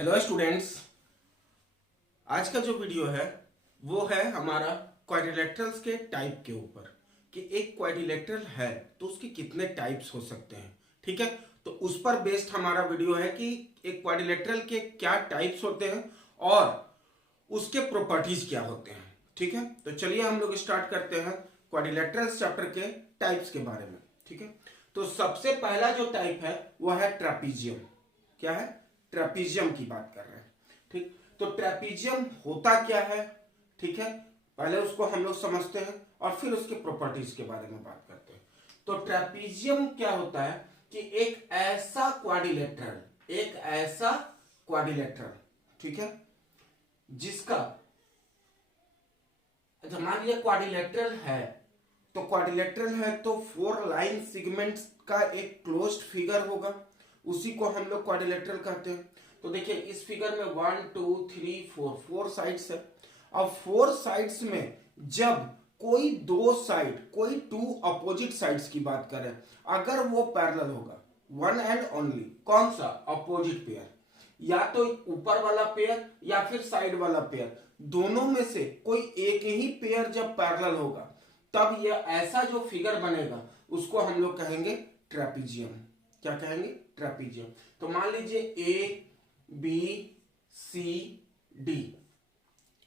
Hello students. आज का जो वीडियो है वो है हमारा क्वाड्रिलेटरल्स के टाइप के ऊपर कि एक क्वाड्रिलेटरल है तो उसके कितने टाइप्स हो सकते हैं। ठीक है, तो उस पर बेस्ड हमारा वीडियो है कि एक क्वाड्रिलेटरल के क्या टाइप्स होते हैं और उसके प्रॉपर्टीज क्या होते हैं। ठीक है, तो चलिए हम लोग स्टार्ट करते हैं क्वाड्रिलेटरल्स चैप्टर के टाइप्स के बारे में। ठीक है, तो सबसे पहला जो टाइप है वो है ट्रेपीजियम। क्या है? ट्रेपीजियम की बात कर रहे हैं। ठीक, तो ट्रेपीजियम होता क्या है? ठीक है, पहले उसको हम लोग समझते हैं और फिर उसके प्रॉपर्टीज के बारे में बात करते हैं। तो ट्रेपीजियम क्या होता है कि एक ऐसा क्वाड्रिलेटरल, ठीक है, जिसका, अच्छा मान लिया क्वाड्रिलेटरल है, तो क्वाड्रिलेटरल है तो 4 लाइन सेगमेंट्स का एक क्लोज्ड फिगर होगा, उसी को हम लोग क्वाड्रिलेटरल कहते हैं। तो देखिए इस फिगर में 1 2 3 4 साइड्स है। अब 4 साइड्स में जब कोई दो साइड, कोई 2 अपोजिट साइड्स की बात करें, अगर वो पैरेलल होगा, वन एंड ओनली, कौन सा? अपोजिट पेयर, या तो ऊपर वाला पेयर या फिर साइड वाला पेयर, दोनों में से कोई एक ही पेयर जब पैरेलल होगा तब ये ऐसा जो फिगर बनेगा उसको हम लोग कहेंगे ट्रेपीजियम। क्या कहेंगे? ट्रेपीजियम। तो मान लीजिए ए बी सी डी,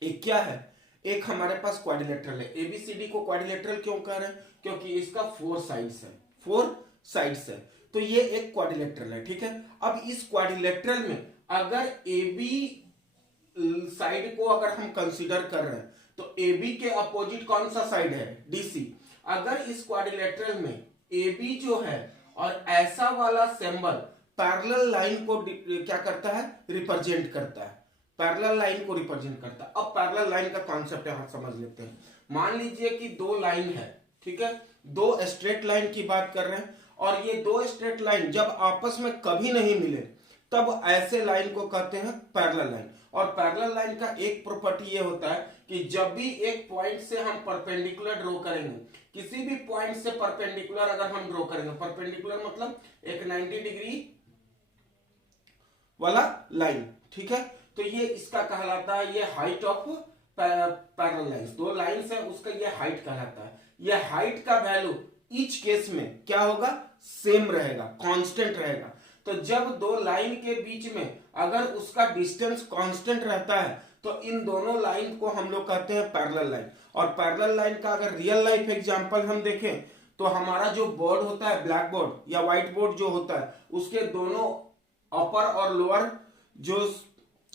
एक क्या है? एक हमारे पास क्वाड्रिलेटरल है। एबीसीडी को क्वाड्रिलेटरल क्यों कह रहे हैं? क्योंकि इसका 4 साइड्स है, 4 साइड्स है, तो ये एक क्वाड्रिलेटरल है। ठीक है, अब इस क्वाड्रिलेटरल में अगर ए बी साइड को अगर हम कंसीडर कर रहे हैं तो ए बी के अपोजिट कौन सा साइड है? डीसी। अगर इस क्वाड्रिलेटरल में ए बी जो है और ऐसा वाला सिंबल पैरेलल लाइन को क्या करता है? रिप्रेजेंट करता है, पैरेलल लाइन को रिप्रेजेंट करता है। अब पैरेलल लाइन का कॉन्सेप्ट यहां समझ लेते हैं। मान लीजिए कि दो लाइन है, ठीक है, दो स्ट्रेट लाइन की बात कर रहे हैं, और ये दो स्ट्रेट लाइन जब आपस में कभी नहीं मिले तब ऐसे लाइन को कहते हैं पैरेलल लाइन। और पैरेलल लाइन का एक प्रॉपर्टी ये होता है कि जब भी एक पॉइंट से हम परपेंडिकुलर ड्रॉ करेंगे, किसी भी पॉइंट से परपेंडिकुलर अगर हम ड्रॉ करेंगे, परपेंडिकुलर मतलब एक 90 डिग्री वाला लाइन, ठीक है, तो ये इसका कहलाता है, ये हाइट ऑफ पैरेलल लाइंस, दो लाइंस है उसका ये हाइट कहलाता है। ये हाइट का वैल्यू ईच केस में क्या होगा? सेम रहेगा, कांस्टेंट रहेगा। तो जब दो लाइन के बीच में अगर उसका डिस्टेंस कांस्टेंट रहता है तो इन दोनों लाइन को हम लोग कहते हैं पैरेलल लाइन। और पैरेलल लाइन का अगर रियल लाइफ एग्जांपल हम देखें तो हमारा जो बोर्ड होता है, ब्लैक बोर्ड या व्हाइट बोर्ड जो होता है, उसके दोनों अपर और लोअर जो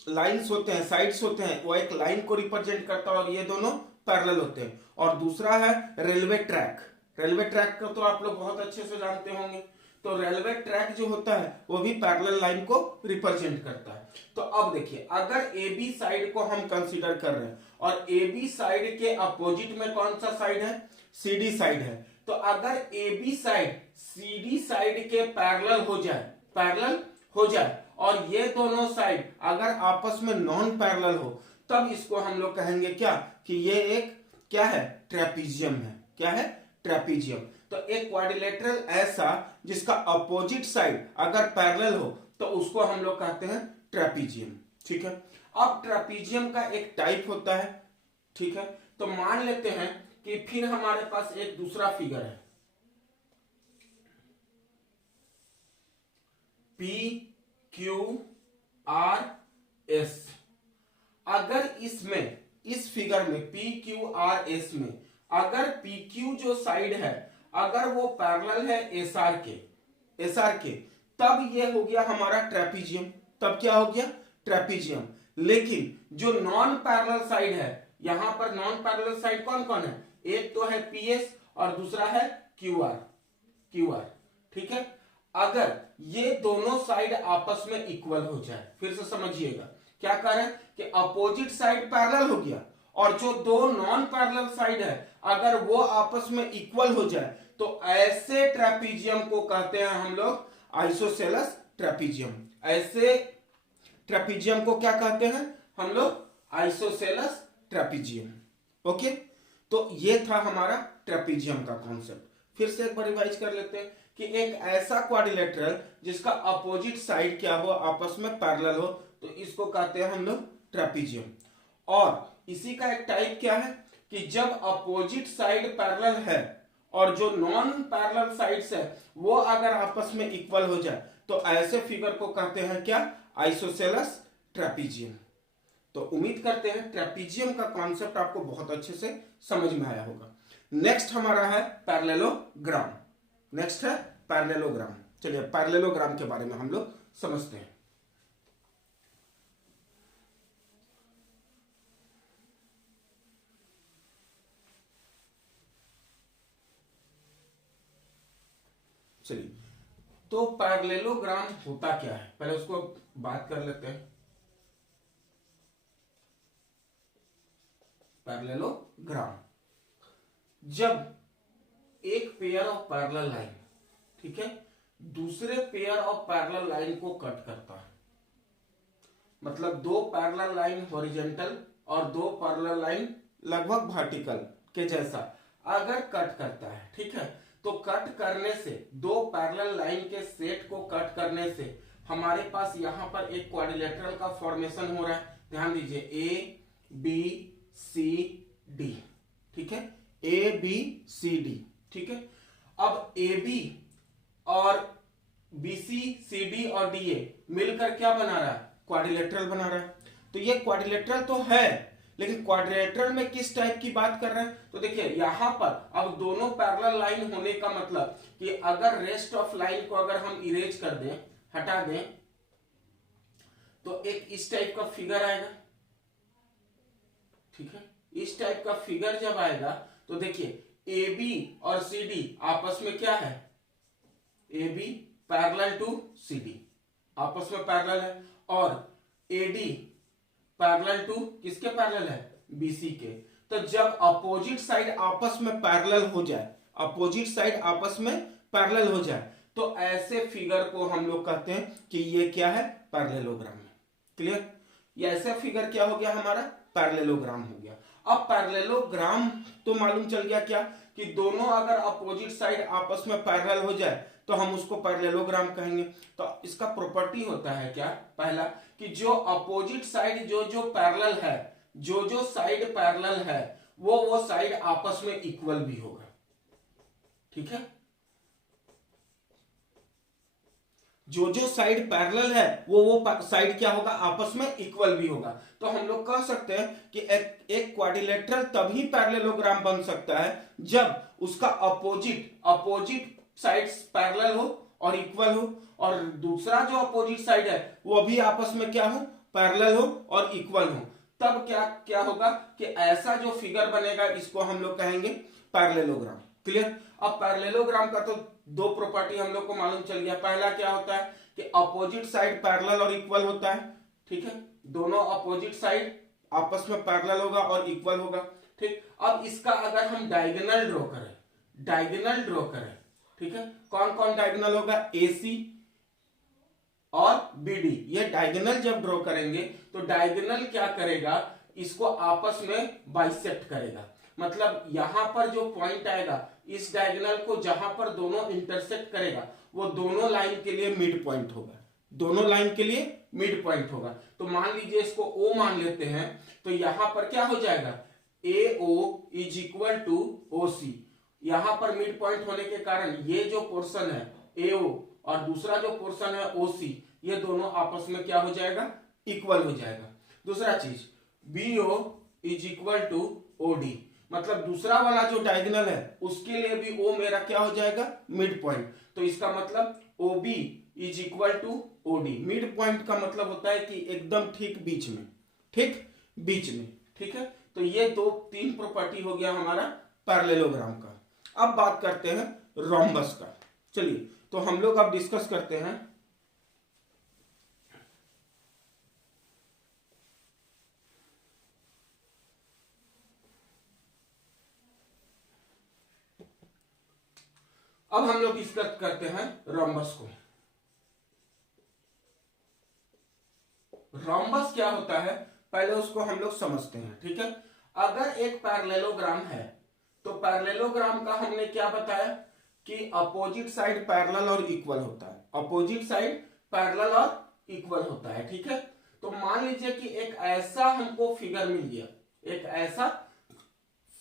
लाइंस होते हैं, साइड्स होते हैं, वो एक लाइन को रिप्रेजेंट करता है और ये दोनों पैरेलल होते हैं। और दूसरा है रेलवे ट्रैक। रेलवे ट्रैक को तो आप लोग बहुत अच्छे से जानते होंगे। तो रेलवे ट्रैक जो होता है वो भी पैरेलल लाइन को रिप्रेजेंट करता है। तो अब देखिए अगर ए बी साइड को हम कंसीडर कर रहे हैं और ए बी साइड के अपोजिट में कौन सा साइड है? सी डी साइड है। तो अगर A B side C D side के पैरेलल हो जाए और ये दोनों साइड अगर आपस में नॉन पैरेलल हो तब इसको हम लोग कहेंगे क्या? कि ये एक क्या है? ट्रेपीजियम है। क्या है? ट्रेपीजियम। तो एक क्वाड्रिलेटरल ऐसा जिसका अपोजिट साइड अगर पैरेलल हो तो उसको हम लोग कहते हैं ट्रेपीजियम। ठीक है, अब ट्रेपीजियम का एक टाइप होता है। ठीक है, तो मान लेते हैं कि फिर हमारे पास एक दूसरा फिगर है, पी क्यू आर एस। अगर इसमें, इस फिगर में पी क्यू आर एस में अगर पी क्यू जो साइड है अगर वो पैरेलल है एस आर के, तब ये हो गया हमारा ट्रेपीजियम। तब क्या हो गया? ट्रेपीजियम। लेकिन जो नॉन पैरेलल साइड है, यहां पर नॉन पैरेलल साइड कौन कौन है? एक तो है पी एस और दूसरा है क्यू आर। ठीक है, अगर ये दोनों साइड आपस में इक्वल हो जाए, फिर से समझिएगा क्या कह रहे हैं कि अपोजिट साइड पैरेलल हो गया और जो दो नॉन पैरेलल साइड है अगर वो आपस में इक्वल हो जाए तो ऐसे ट्रेपीजियम को कहते हैं हम लोग आइसोसेलेस ट्रेपीजियम। ऐसे ट्रेपीजियम को क्या कहते हैं हम लोग? Isosceles trapezium. ओके, तो ये था हमारा ट्रेपीजियम का कॉन्सेप्ट। फिर से एक बार रिवाइज कर लेते हैं कि एक ऐसा क्वाड्रिलेटरल जिसका अपोजिट साइड क्या हो? आपस में पैरेलल हो, तो इसको कहते हैं हम लोग ट्रेपीजियम। और इसी का एक टाइप क्या है कि जब अपोजिट साइड पैरेलल है और जो नॉन पैरेलल साइड्स है वो अगर आपस में इक्वल हो जाए तो ऐसे फिगर को कहते हैं क्या, आइसोसेलेस ट्रेपीजियम। तो उम्मीद करते हैं ट्रेपीजियम का कॉन्सेप्ट आपको बहुत अच्छे से समझ में आया होगा। नेक्स्ट हमारा है पैरेललोग्राम। नेक्स्ट है पैरेललोग्राम। चलिए पैरेललोग्राम के बारे में हम लोग समझते हैं। चलिए, तो पैरेललोग्राम होता क्या है, पहले उसको बात कर लेते हैं। पैरेललोग्राम जब एक पेयर ऑफ पैरेलल लाइन, ठीक है, दूसरे पेयर ऑफ पैरेलल लाइन को कट करता है, मतलब दो पैरेलल लाइन हॉरिजॉन्टल और दो पैरेलल लाइन लगभग वर्टिकल के जैसा अगर कट करता है, ठीक है, तो कट करने से दो पैरेलल लाइन के सेट को कट करने से हमारे पास यहां पर एक क्वाड्रिलेटरल का फॉर्मेशन हो रहा है। ध्यान दीजिए, ए बी सी डी, ठीक है, ए बी सी डी, ठीक है। अब ए बी और बी सी सी डी और डी ए मिलकर क्या बना रहा है, क्वाड्रिलेटरल बना रहा है। तो ये क्वाड्रिलेटरल तो है, लेकिन क्वाड्रिलेटरल में किस टाइप की बात कर रहे हैं, तो देखिए यहां पर अब दोनों पैरेलल लाइन होने का मतलब कि अगर रेस्ट ऑफ लाइन को अगर हम इरेज कर दें, हटा दें, तो एक इस टाइप का फिगर आएगा, ठीक है। इस टाइप का फिगर जब आएगा तो देखिए ए बी और सी डी आपस में क्या है, A B parallel to C D आपस में पैरेलल है, और ए डी पैरेलल टू किसके पैरेलल है, बीसी के। तो जब अपोजिट साइड आपस में पैरेलल हो जाए, अपोजिट साइड आपस में पैरेलल हो जाए, तो ऐसे फिगर को हम लोग कहते हैं कि ये क्या है, पैरेललोग्राम है। क्लियर, ये ऐसा फिगर क्या हो गया हमारा, पैरेललोग्राम हो गया। अब पैरेललोग्राम तो मालूम चल गया क्या, कि दोनों अगर अपोजिट साइड आपस में पैरेलल हो जाए तो हम उसको पैरेललोग्राम कहेंगे। तो इसका प्रॉपर्टी होता है क्या, पहला कि जो अपोजिट साइड जो पैरेलल है, जो साइड पैरेलल है वो साइड आपस में इक्वल भी होगा, ठीक है। जो साइड पैरेलल है वो साइड क्या होगा, आपस में इक्वल भी होगा। तो हम लोग कह सकते हैं कि एक क्वाड्रिलेटरल तभी पैरेललोग्राम बन सकता है जब उसका अपोजिट साइड्स पैरेलल हो और इक्वल हो, और दूसरा जो अपोजिट साइड है वो भी आपस में क्या हो, पैरेलल हो और इक्वल हो। तब क्या होगा कि ऐसा जो फिगर बनेगा इसको हम लोग कहेंगे पैरेललोग्राम। क्लियर। अब पैरेललोग्राम का तो दो प्रॉपर्टी हम लोग को मालूम चल गया। पहला क्या होता है कि अपोजिट साइड पैरेलल और इक्वल होता है, ठीक है, दोनों अपोजिट साइड आपस में पैरेलल होगा और इक्वल होगा, ठीक। अब इसका अगर हम डायगोनल ड्रॉ करें, ठीक है, कौन कौन डायगोनल होगा, AC और BD। ये डायगोनल जब ड्रॉ करेंगे तो डायगोनल क्या करेगा, इसको आपस में बाइसेक्ट करेगा। मतलब यहां पर जो पॉइंट आएगा, इस डायगोनल को जहां पर दोनों इंटरसेक्ट करेगा वो दोनों लाइन के लिए मिड पॉइंट होगा, दोनों लाइन के लिए मिड पॉइंट होगा। तो मान लीजिए इसको O मान लेते हैं, तो यहां पर क्या हो जाएगा, AO is equal to OC। यहां पर मिड पॉइंट होने के कारण ये जो पोर्शन है AO और दूसरा जो पोर्शन है OC, ये दोनों आपस में क्या हो जाएगा, इक्वल हो जाएगा। दूसरा चीज BO is equal to OD, मतलब दूसरा वाला जो डायगोनल है उसके लिए भी O मेरा क्या हो जाएगा, मिड पॉइंट। तो इसका मतलब OB is equal to OD। Mid point का मतलब होता है कि एकदम ठीक बीच में, ठीक बीच में, ठीक है। तो ये तीन प्रॉपर्टी हो गया हमारा पैरेललोग्राम का। अब बात करते हैं रोम्बस का। चलिए, तो हम लोग अब डिस्कस करते हैं अब हम लोग डिस्कस करते हैं रोम्बस को। रोम्बस क्या होता है पहले उसको हम लोग समझते हैं, ठीक है। अगर एक पैरेललोग्राम है तो पैरेललोग्राम का हमने क्या बताया कि अपोजिट साइड पैरेलल और इक्वल होता है, अपोजिट साइड पैरेलल और इक्वल होता है, ठीक है। तो मान लीजिए कि एक ऐसा हमको फिगर मिल गया, एक ऐसा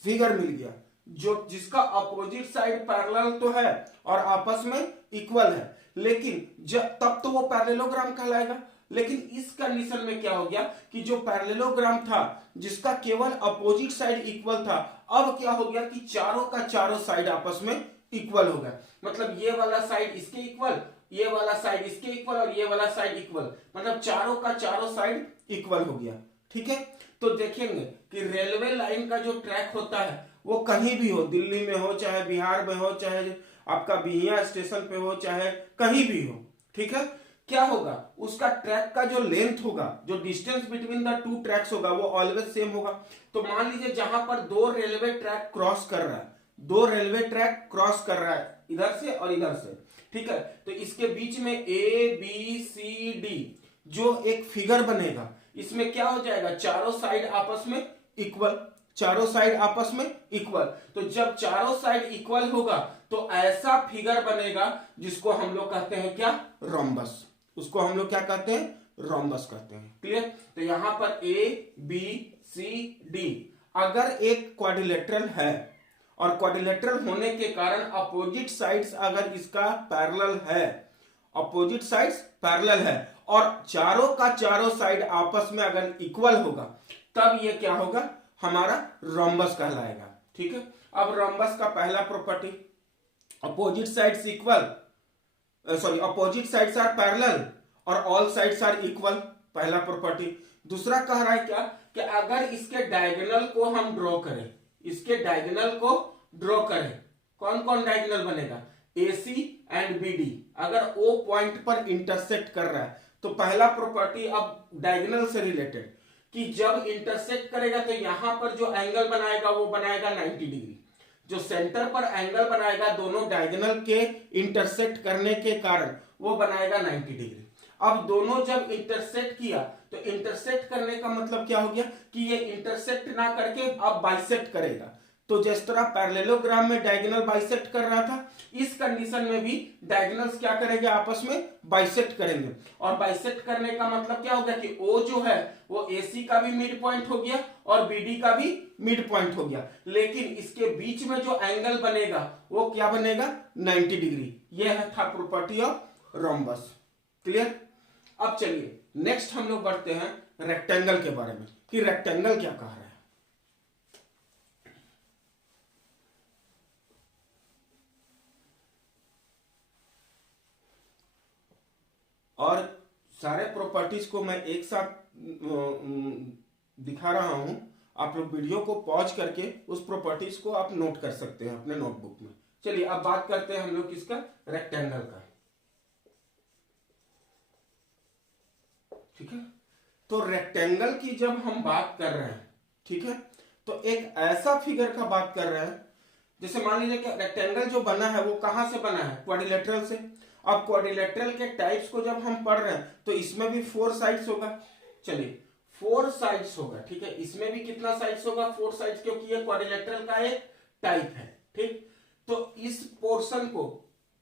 फिगर मिल गया जो जिसका अपोजिट साइड पैरेलल तो है और आपस में इक्वल है, लेकिन जब तब तो वो पैरेललोग्राम कहलाएगा। लेकिन इस कंडीशन में क्या हो गया कि जो पैरेललोग्राम था जिसका केवल अपोजिट साइड इक्वल था, अब क्या हो गया कि चारों का चारों साइड आपस में इक्वल हो गया। मतलब ये वाला साइड इसके इक्वल, ये वाला साइड इसके इक्वल और ये वाला साइड इक्वल, मतलब चारों का चारों साइड इक्वल हो गया। ठीक है, तो देखेंगे कि रेलवे लाइन का जो ट्रैक होता है वो कहीं भी हो, दिल्ली में हो, चाहे बिहार में हो, चाहे आपका बिहिया स्टेशन पे हो, चाहे कहीं भी हो। ठीक है, क्या होगा, उसका ट्रैक का जो लेंथ होगा, जो distance between the two tracks होगा वो ऑलवेज सेम होगा। तो मान लीजिए जहां पर दो रेलवे ट्रैक क्रॉस कर रहा है, दो रेलवे ट्रैक क्रॉस कर रहा है इधर से और इधर से, ठीक है, तो इसके बीच में ए बी सी डी जो एक फिगर बनेगा, इसमें क्या हो जाएगा, चारों साइड आपस में इक्वल, चारों साइड आपस में इक्वल। तो जब चारों साइड इक्वल होगा तो ऐसा फिगर बनेगा जिसको हम लोग कहते हैं क्या, रोम्बस। उसको हम लोग क्या कहते हैं, रोम्बस कहते हैं। क्लियर, तो यहां पर ए बी सी डी अगर एक क्वाड्रिलेटरल है और क्वाड्रिलेटरल होने के कारण अपोजिट साइड्स अगर इसका पैरेलल है, अपोजिट साइड्स पैरेलल है और चारों का चारों साइड आपस में अगर इक्वल होगा, तब ये क्या होगा, हमारा रोम्बस कहलाएगा। ठीक है, अब रोम्बस का पहला property, opposite sides equal, sorry opposite sides are parallel और ऑल साइड्स आर इक्वल, पहला प्रॉपर्टी। दूसरा कह रहा है क्या कि अगर इसके डायगोनल को हम ड्रॉ करें, इसके डायगोनल को ड्रॉ करें, कौन कौन डायगोनल बनेगा, AC एंड BD अगर O पॉइंट पर इंटरसेक्ट कर रहा है, तो पहला प्रॉपर्टी अब डायगोनल से रिलेटेड कि जब इंटरसेक्ट करेगा तो यहां पर जो एंगल बनाएगा वो बनाएगा 90 डिग्री, जो सेंटर पर एंगल बनाएगा दोनों डायगोनल के इंटरसेक्ट करने के कारण वो बनाएगा 90 डिग्री। अब दोनों जब इंटरसेक्ट किया तो इंटरसेक्ट करने का मतलब क्या हो गया कि ये इंटरसेक्ट ना करके अब बाइसेक्ट करेगा। तो जिस तरह पैरेललोग्राम में डायगोनल बाइसेक्ट कर रहा था, इस कंडीशन में भी डायगोनल्स क्या करेंगे, आपस में बाइसेक्ट करेंगे। और बाइसेक्ट करने का मतलब क्या हो गया कि O जो है वो AC का भी मिड पॉइंट हो गया और BD का भी मिड पॉइंट हो गया, लेकिन इसके बीच में जो एंगल बनेगा वो क्या बनेगा, 90 डिग्री। यह था प्रॉपर्टी ऑफ रोम्बस। क्लियर, अब चलिए नेक्स्ट हम लोग बढ़ते हैं रेक्टेंगल के बारे में कि रेक्टेंगल क्या कह रहा है। और सारे प्रॉपर्टीज को मैं एक साथ दिखा रहा हूं, आप लोग वीडियो को पॉज करके उस प्रॉपर्टीज को आप नोट कर सकते हैं अपने नोटबुक में। चलिए अब बात करते हैं हम लोग किसका, रेक्टेंगल का। ठीक है, तो रेक्टेंगल की जब हम बात कर रहे हैं, ठीक है, तो एक ऐसा फिगर का बात कर रहे हैं, जैसे मान लीजिए कि रेक्टेंगल जो बना है वो कहां से बना है, क्वाड्रिलेटरल से। अब क्वाड्रिलेटरल के टाइप्स को जब हम पढ़ रहे हैं तो इसमें भी 4 साइड्स होगा। चलिए 4 साइड्स होगा, ठीक है, इसमें भी कितना साइड्स होगा, 4 साइड्स, क्योंकि ये क्वाड्रिलेटरल का एक टाइप है। ठीक, तो इस पोर्शन को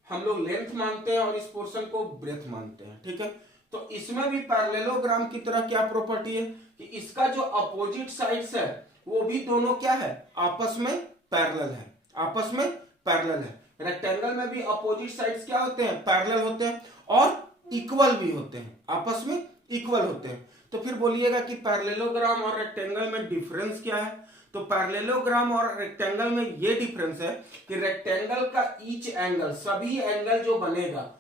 हम लोग लेंथ मानते हैं और इस पोर्शन को ब्रेथ मानते हैं। ठीक है, तो इसमें भी पैरेललोग्राम की तरह क्या प्रॉपर्टी है कि इसका जो अपोजिट साइड्स है वो भी दोनों क्या है, आपस में पैरेलल है, आपस में पैरेलल है। रेक्टेंगल में भी अपोजिट साइड्स क्या होते हैं, पैरेलल होते हैं और इक्वल भी होते हैं, आपस में इक्वल होते हैं। तो फिर बोलिएगा कि पैरेललोग्राम और रेक्टेंगल में डिफरेंस क्या है। तो पैरेललोग्राम और रेक्टेंगल में ये डिफरेंस है कि रेक्टेंगल का ईच एंगल, सभी एंगल जो बनेगा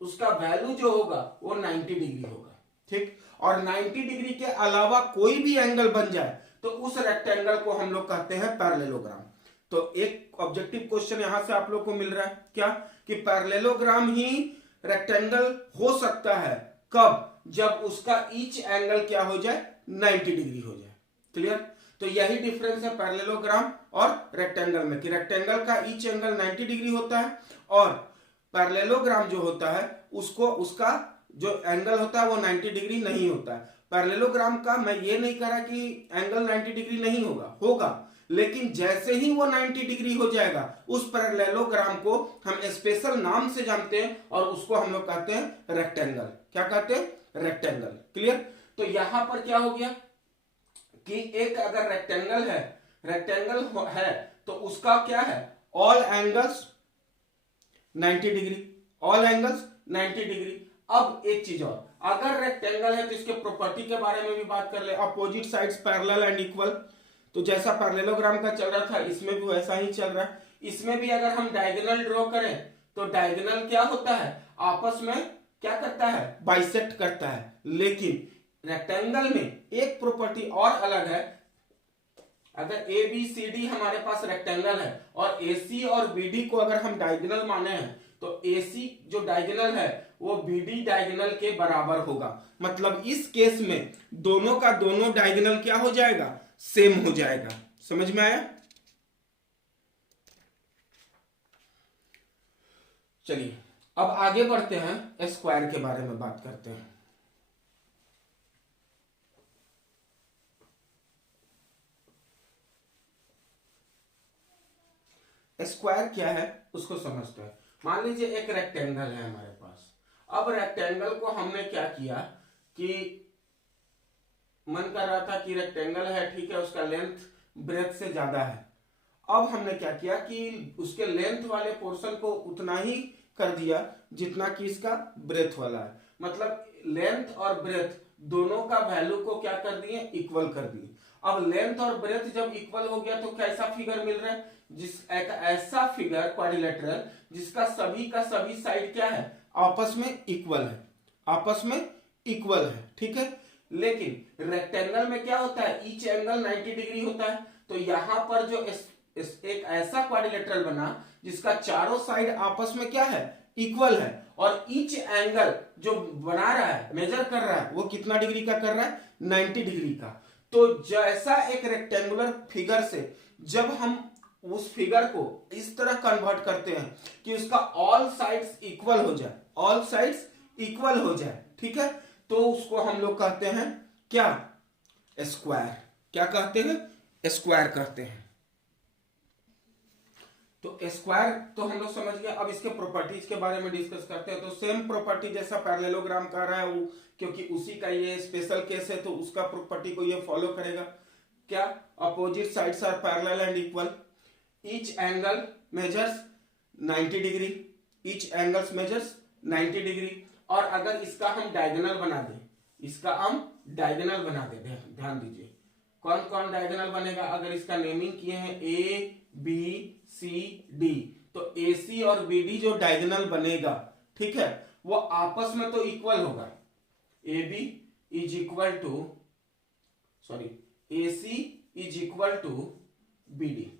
उसका वैल्यू जो होगा वो 90 डिग्री होगा। ठीक, और 90 डिग्री के अलावा कोई भी एंगल बन जाए तो उस रेक्टेंगल को हम लोग कहते हैं पैरेललोग्राम। तो एक ऑब्जेक्टिव क्वेश्चन यहां से आप लोग को मिल रहा है क्या कि पैरेललोग्राम ही रेक्टेंगल हो सकता है, कब, जब उसका ईच एंगल क्या हो जाए, 90 डिग्री हो जाए। क्लियर, तो यही डिफरेंस है पैरेललोग्राम और रेक्टेंगल में कि रेक्टेंगल का ईच एंगल 90 डिग्री होता है और पैरेललोग्राम जो होता है उसको, उसका जो एंगल होता है वो 90 डिग्री नहीं होता है। पैरेललोग्राम का मैं ये नहीं कह रहा कि एंगल 90 डिग्री नहीं होगा, होगा, लेकिन जैसे ही वो 90 डिग्री हो जाएगा उस पैरेललोग्राम को हम स्पेशल नाम से जानते हैं और उसको हम लोग कहते हैं रेक्टेंगल। क्या कहते हैं, रेक्टेंगल। क्लियर, तो यहां पर क्या हो गया कि एक अगर रेक्टेंगल है तो उसका क्या है, all angles 90 degree, all angles 90 degree. अब एक चीज और, अगर रेक्टेंगल है तो इसके प्रॉपर्टी के बारे में भी बात कर ले, opposite sides parallel and equal. तो जैसा पैरेललोग्राम का चल रहा था इसमें भी वैसा ही चल रहा है। इसमें भी अगर हम डायगोनल ड्रॉ करें तो डायगोनल क्या होता है, आपस में क्या करता है, बाइसेक्ट करता है। लेकिन रेक्टेंगल में एक प्रॉपर्टी और अलग है, अगर ए बी सी डी हमारे पास रेक्टेंगल है और ए सी और बी डी को अगर हम डायगोनल माने हैं तो ए सी जो डायगोनल है वो बी डी डायगोनल के बराबर होगा। मतलब इस केस में दोनों का दोनों डायगोनल क्या हो जाएगा, सेम हो जाएगा। समझ में आया? चलिए अब आगे बढ़ते हैं, स्क्वायर के बारे में बात करते हैं। स्क्वायर क्या है उसको समझते हैं। मान लीजिए एक रेक्टेंगल है हमारे पास। अब रेक्टेंगल को हमने क्या किया कि मन कर रहा था कि रेक्टेंगल है, ठीक है, उसका लेंथ ब्रेथ से ज्यादा है। अब हमने क्या किया कि उसके लेंथ वाले पोर्शन को उतना ही कर दिया जितना कि इसका ब्रेथ वाला है। मतलब लेंथ और ब्रेथ दोनों का वैल्यू को क्या कर दिए, इक्वल कर दिए। अब लेंथ और ब्रेथ जब इक्वल हो गया तो कैसा फिगर मिल रहा है, एक ऐसा फिगर क्वाड्रिलेटरल जिसका सभी का सभी साइड क्या है, आपस में इक्वल है, आपस में इक्वल है, ठीक है। लेकिन रेक्टेंगल में क्या होता है, ईच एंगल 90 डिग्री होता है। तो यहां पर जो एक ऐसा क्वाड्रिलेटरल बना जिसका चारों साइड आपस में क्या है, इक्वल है, और ईच एंगल जो बना रहा है, मेजर कर रहा है, वो कितना डिग्री का कर रहा है, 90 डिग्री का। तो जैसा एक रेक्टेंगुलर फिगर से जब हम उस फिगर को इस तरह कन्वर्ट करते हैं कि उसका ऑल साइड्स इक्वल हो जाए, ऑल साइड्स इक्वल हो जाए, ठीक है, तो उसको हम लोग कहते हैं क्या, स्क्वायर। क्या कहते हैं, स्क्वायर कहते हैं। तो स्क्वायर तो हम लोग समझ गए। अब इसके प्रॉपर्टीज के बारे में डिस्कस करते हैं। तो सेम प्रॉपर्टी जैसा पैरेललोग्राम कर रहा है वो, क्योंकि उसी का ये स्पेशल केस है तो उसका प्रॉपर्टी को ये फॉलो करेगा। क्या, opposite sides are parallel and equal, each angle measures 90 degree, each angles measures 90 degree. और अगर इसका हम डायगोनल बना दें, इसका हम डायगोनल बना दें, ध्यान दीजिए कौन कौन डायगोनल बनेगा। अगर इसका नेमिंग किए हैं ए बी सी डी, तो ए सी और बी डी जो डायगोनल बनेगा, ठीक है, वो आपस में तो इक्वल होगा। A B is equal to, sorry, A C is equal to B D,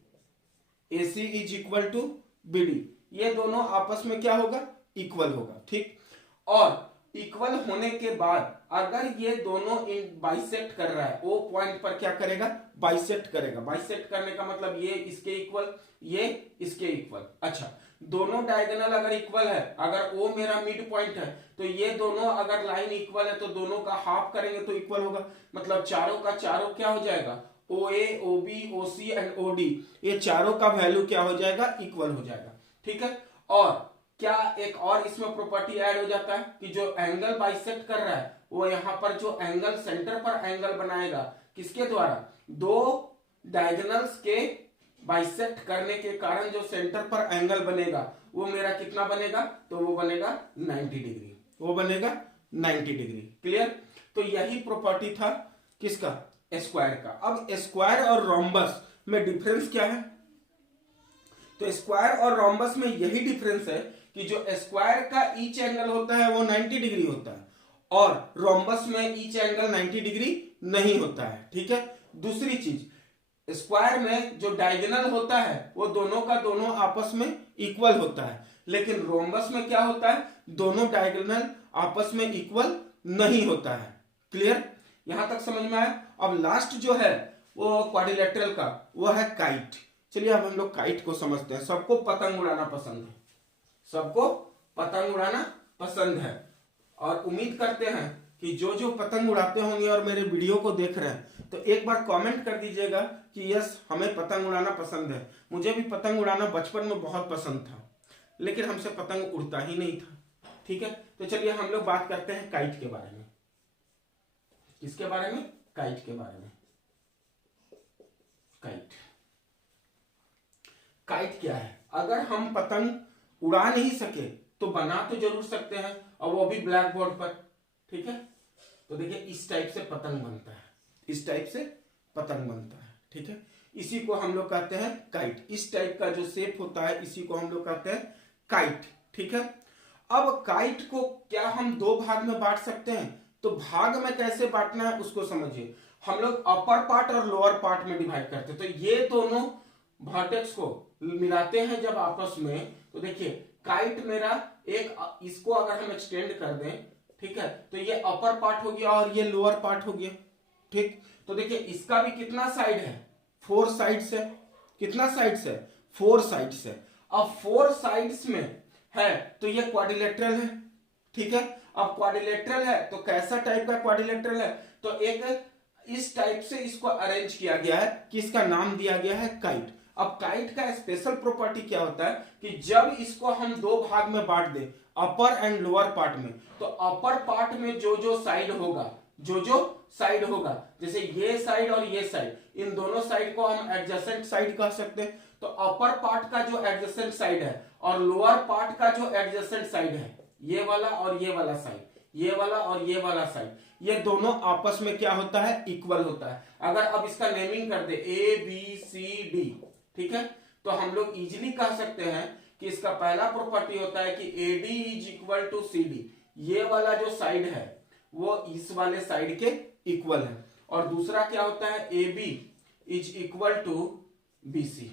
A C is equal to B D, ये दोनों आपस में क्या होगा, इक्वल होगा, ठीक। और इक्वल होने के बाद अगर ये दोनों बाइसेक्ट कर रहा है, ओ पॉइंट पर क्या करेगा, बाइसेक्ट करेगा। बाइसेक्ट करने का मतलब ये इसके इक्वल, ये इसके इक्वल। अच्छा, दोनों डायगोनल अगर इक्वल है, अगर ओ मेरा मिड पॉइंट है, तो ये दोनों अगर लाइन इक्वल है तो दोनों का हाफ करेंगे तो इक्वल होगा। मतलब चारों का चारों क्या हो जाएगा, O A, O B, O C and O D, ये चारों का वैल्यू क्या हो जाएगा, इक्वल हो जाएगा, ठीक है। और क्या एक और इसमें प्रॉपर्टी ऐड हो जाता है कि जो एंगल बाइसेक्ट कर रहा है वो यहां पर जो एंगल सेंटर पर एंगल बनाएगा, किसके द्वारा, दो डायगोनल्स के बाइसेक्ट करने के कारण जो सेंटर पर एंगल बनेगा वो मेरा कितना बनेगा, तो वो बनेगा 90 डिग्री, वो बनेगा 90 डिग्री। क्लियर? तो यही प्रॉपर्टी था किसका, स्क्वायर का। अब स्क्वायर और रोम्बस में डिफरेंस क्या है, तो स्क्वायर और रोम्बस में यही डिफरेंस है कि जो स्क्वायर का ईच एंगल होता है वो 90 डिग्री होता है और रोम्बस में ईच एंगल 90 डिग्री नहीं होता है, ठीक है। दूसरी चीज, स्क्वायर में जो डायगोनल होता है वो दोनों का दोनों आपस में इक्वल होता है, लेकिन रोम्बस में क्या होता है, दोनों डायगोनल आपस में इक्वल नहीं होता है। क्लियर? यहां तक समझ में आया। अब लास्ट जो है वो क्वाड्रिलेटरल का, वो है काइट। चलिए अब हम लोग काइट को समझते हैं। सबको पतंग उड़ाना पसंद है, सबको पतंग उड़ाना पसंद है, और उम्मीद करते हैं कि जो जो पतंग उड़ाते होंगे और मेरे वीडियो को देख रहे हैं तो एक बार कमेंट कर दीजिएगा कि यस, हमें पतंग उड़ाना पसंद है। मुझे भी पतंग उड़ाना बचपन में बहुत पसंद था, लेकिन हमसे पतंग उड़ता ही नहीं था, ठीक है। तो चलिए हम लोग बात करते हैं काइट के बारे में। किसके बारे में? काइट के बारे में। काइट क्या है? अगर हम पतंग उड़ा नहीं सके तो बना तो जरूर सकते हैं, और वो भी ब्लैक बोर्ड पर। ठीक है, तो देखिए इस टाइप से पतंग बनता है, इस टाइप से पतंग बनता है। ठीक है, इसी को हम लोग कहते हैं काइट। इस टाइप का जो शेप होता है इसी को हम लोग कहते हैं काइट। ठीक है, अब काइट को क्या हम दो भाग में बांट सकते हैं? तो भाग में कैसे बांटना है उसको समझिए। हम लोग अपर पार्ट और लोअर पार्ट में डिवाइड करते हैं। तो ये दोनों वर्टेक्स को मिलाते हैं जब आपस में, तो देखिए काइट मेरा एक, इसको अगर हम एक्सटेंड कर दें, ठीक है, तो ये अपर पार्ट हो गया और ये लोअर पार्ट हो गया। ठीक, तो देखिए इसका भी कितना साइड है? 4 साइड्स है। कितना साइड्स है? 4 साइड्स है। अब 4 साइड्स में है तो ये क्वाड्रिलेटरल है। ठीक है, अब क्वाड्रिलेटरल है तो कैसा टाइप का क्वाड्रिलेटरल है? तो एक इस टाइप से इसको अरेंज किया गया है कि इसका नाम दिया गया है काइट। अब काइट का स्पेशल प्रॉपर्टी क्या होता है कि जब इसको हम दो भाग में बांट दें, अपर एंड लोअर पार्ट में, तो अपर पार्ट में जो जो साइड होगा, जो जो साइड होगा, जैसे ये साइड और ये साइड, इन दोनों साइड को हम एडजेसेंट साइड कह सकते हैं। तो अपर पार्ट का जो एडजेसेंट साइड है और लोअर पार्ट का जो एडजेसेंट साइड है, ये वाला और ये वाला साइड, ये वाला और ये वाला साइड, ये दोनों आपस में क्या होता है? इक्वल होता है। अगर अब इसका नेमिंग कर दे ए बी सी डी, ठीक है, तो हम लोग इजीली कह सकते हैं कि इसका पहला प्रॉपर्टी होता है कि A D is equal to C D. ये वाला जो साइड है वो इस वाले साइड के इक्वल है। और दूसरा क्या होता है? A B is equal to B C.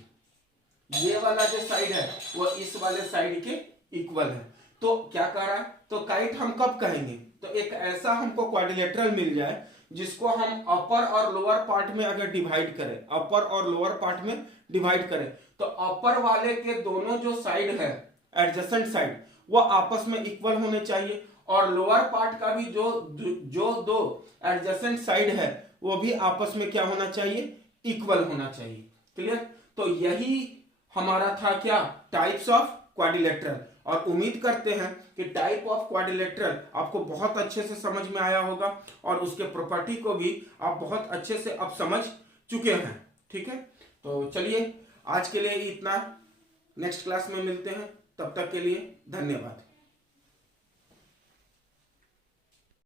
ये वाला जो साइड है वो इस वाले साइड के इक्वल है। तो क्या कह रहा है? तो काइट हम कब कहेंगे? तो एक ऐसा हमको क्वाड्रिलेटरल मिल जाए जिसको हम अपर और लोअर पार्ट में अगर डिवाइड करें, अपर और लोअर पार्ट में डिवाइड करें, तो अपर वाले के दोनों जो साइड है, एडजेसेंट साइड, वो आपस में इक्वल होने चाहिए, और लोअर पार्ट का भी जो दो एडजेसेंट साइड है वो भी आपस में क्या होना चाहिए? इक्वल होना चाहिए। क्लियर? तो यही हमारा था क्या? Types of quadrilateral. और उम्मीद करते हैं कि टाइप ऑफ क्वाड्रिलेटरल आपको बहुत अच्छे से समझ में आया होगा और उसके प्रॉपर्टी को भी आप बहुत अच्छे से अब समझ चुके हैं। ठीक है, तो चलिए आज के लिए इतना, नेक्स्ट क्लास में मिलते हैं, तब तक के लिए धन्यवाद।